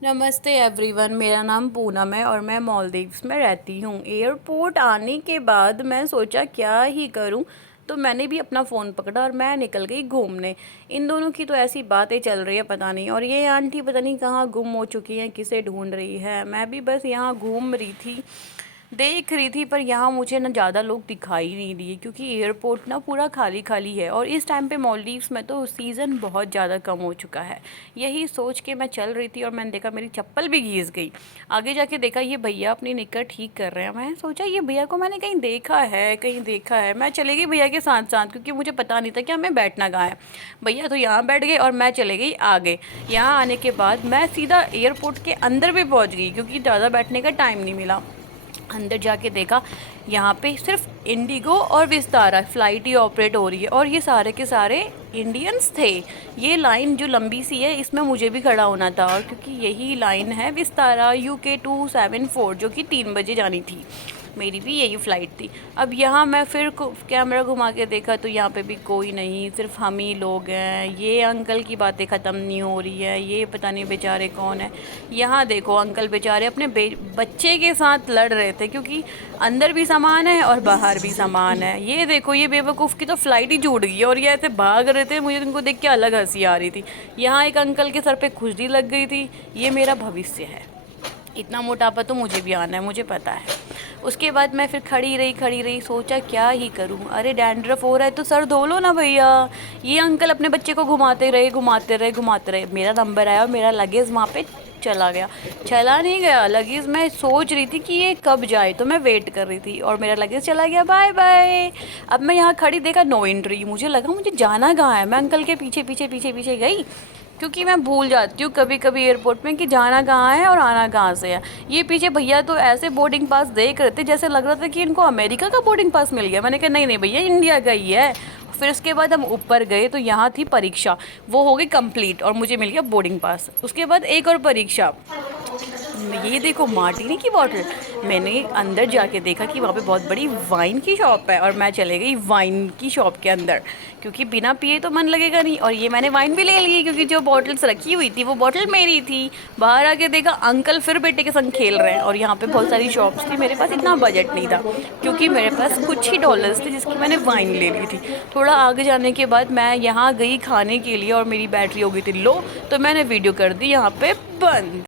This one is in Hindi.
नमस्ते एवरीवन, मेरा नाम पूनम है और मैं मालदीव्स में रहती हूँ। एयरपोर्ट आने के बाद मैं सोचा क्या ही करूँ, तो मैंने भी अपना फ़ोन पकड़ा और मैं निकल गई घूमने। इन दोनों की तो ऐसी बातें चल रही है पता नहीं, और ये आंटी पता नहीं कहाँ गुम हो चुकी हैं, किसे ढूंढ रही है। मैं भी बस यहाँ घूम रही थी, देख रही थी, पर यहाँ मुझे ना ज़्यादा लोग दिखाई नहीं दिए क्योंकि एयरपोर्ट ना पूरा खाली खाली है। और इस टाइम पे मालदीव्स में तो सीज़न बहुत ज़्यादा कम हो चुका है। यही सोच के मैं चल रही थी और मैंने देखा मेरी चप्पल भी घिस गई। आगे जाके देखा ये भैया अपनी निक्कर ठीक कर रहे हैं। मैं सोचा ये भैया को मैंने कहीं देखा है, कहीं देखा है। मैं चले गई भैया के साथ साथ, क्योंकि मुझे पता नहीं था कि हमें बैठना कहाँ है। भैया तो यहाँ बैठ गए और मैं चले गई आगे। यहाँ आने के बाद मैं सीधा एयरपोर्ट के अंदर भी पहुँच गई क्योंकि ज़्यादा बैठने का टाइम नहीं मिला। अंदर जाके देखा यहाँ पे सिर्फ इंडिगो और विस्तारा फ़्लाइट ही ऑपरेट हो रही है, और ये सारे के सारे इंडियंस थे। ये लाइन जो लंबी सी है इसमें मुझे भी खड़ा होना था, और क्योंकि यही लाइन है विस्तारा UK274 जो कि 3 बजे जानी थी। मेरी भी यही फ़्लाइट थी। अब यहाँ मैं फिर कैमरा घुमा के देखा तो यहाँ पे भी कोई नहीं, सिर्फ हम ही लोग हैं। ये अंकल की बातें ख़त्म नहीं हो रही है, ये पता नहीं बेचारे कौन है। यहाँ देखो अंकल बेचारे अपने बच्चे के साथ लड़ रहे थे, क्योंकि अंदर भी सामान है और बाहर भी सामान है। ये देखो ये बेवकूफ़ की तो फ़्लाइट ही छूट गई और ये ऐसे भाग रहे थे, मुझे उनको देख के अलग हंसी आ रही थी। यहाँ एक अंकल के सर पे खुजली लग गई थी। ये मेरा भविष्य है, इतना मोटापा तो मुझे भी आना है, मुझे पता है। उसके बाद मैं फिर खड़ी रही, सोचा क्या ही करूं। अरे डैंड्रफ हो रहा है तो सर धो लो ना भैया। ये अंकल अपने बच्चे को घुमाते रहे। मेरा नंबर आया और मेरा लगेज वहाँ पे चला गया। चला नहीं गया लगेज, मैं सोच रही थी कि ये कब जाए, तो मैं वेट कर रही थी और मेरा लगेज चला गया। Bye bye. अब मैं यहाँ खड़ी देखा नो एंट्री। मुझे लगा मुझे जाना कहाँ है। मैं अंकल के पीछे गई, क्योंकि मैं भूल जाती हूँ कभी कभी एयरपोर्ट में कि जाना कहाँ है और आना कहाँ से है। ये पीछे भैया तो ऐसे बोर्डिंग पास देख रहे थे जैसे लग रहा था कि इनको अमेरिका का बोर्डिंग पास मिल गया। मैंने कहा नहीं नहीं भैया, इंडिया का ही है। फिर उसके बाद हम ऊपर गए तो यहाँ थी परीक्षा, वो हो गई कंप्लीट और मुझे मिल गया बोर्डिंग पास। उसके बाद एक और परीक्षा। ये देखो मार्टिनी की बॉटल। मैंने अंदर जाके देखा कि वहाँ पे बहुत बड़ी वाइन की शॉप है, और मैं चले गई वाइन की शॉप के अंदर, क्योंकि बिना पिए तो मन लगेगा नहीं। और ये मैंने वाइन भी ले ली, क्योंकि जो बॉटल्स रखी हुई थी वो बॉटल मेरी थी। बाहर आके देखा अंकल फिर बेटे के संग खेल रहे हैं, और यहाँ पे बहुत सारी शॉप्स थी। मेरे पास इतना बजट नहीं था, क्योंकि मेरे पास कुछ ही डॉलर्स थे जिसकी मैंने वाइन ले ली थी। थोड़ा आगे जाने के बाद मैं यहाँ गई खाने के लिए और मेरी बैटरी हो गई थी लो, तो मैंने वीडियो कर दी यहाँ पे बंद।